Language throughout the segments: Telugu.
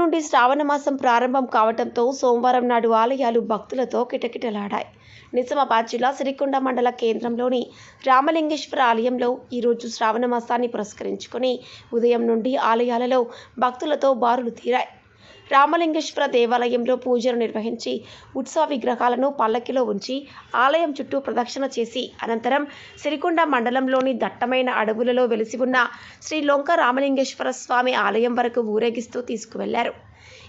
నుండి శ్రావణ మాసం ప్రారంభం కావడంతో సోమవారం నాడు ఆలయాలు భక్తులతో కిటకిటలాడాయి. నిజామాబాద్ జిల్లా సిరికొండ మండల కేంద్రంలోని రామలింగేశ్వర ఆలయంలో ఈరోజు శ్రావణ మాసాన్ని పురస్కరించుకొని ఉదయం నుండి ఆలయాలలో భక్తులతో బారులు తీరాయి. రామలింగేశ్వర దేవాలయంలో పూజలు నిర్వహించి ఉత్సవ విగ్రహాలను పల్లకిలో ఉంచి ఆలయం చుట్టూ ప్రదక్షిణ చేసి అనంతరం సిరికొండ మండలంలోని దట్టమైన అడవులలో వెలిసి ఉన్న శ్రీ లొంక రామలింగేశ్వర స్వామి ఆలయం వరకు ఊరేగిస్తూ తీసుకువెళ్లారు.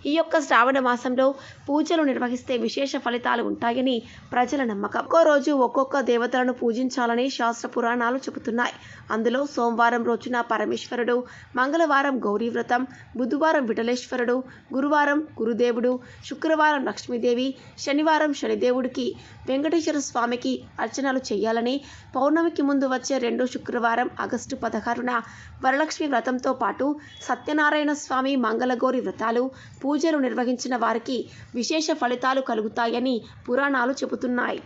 ఈ యొక్క శ్రావణ మాసంలో పూజలు నిర్వహిస్తే విశేష ఫలితాలు ఉంటాయని ప్రజల నమ్మకం. ఒక్కో రోజు ఒక్కొక్క దేవతలను పూజించాలని శాస్త్ర పురాణాలు చెబుతున్నాయి. అందులో సోమవారం రోజున పరమేశ్వరుడు, మంగళవారం గౌరీ వ్రతం, బుధవారం విఠలేశ్వరుడు, గురువారం గురుదేవుడు, శుక్రవారం లక్ష్మీదేవి, శనివారం శనిదేవుడికి, వెంకటేశ్వర స్వామికి అర్చనలు చేయాలని, పౌర్ణమికి ముందు వచ్చే రెండో శుక్రవారం ఆగస్టు 16న వరలక్ష్మి వ్రతంతో పాటు సత్యనారాయణ స్వామి, మంగళగౌరి వ్రతాలు పూజలు నిర్వహించిన వారికి విశేష ఫలితాలు కలుగుతాయని పురాణాలు చెబుతున్నాయి.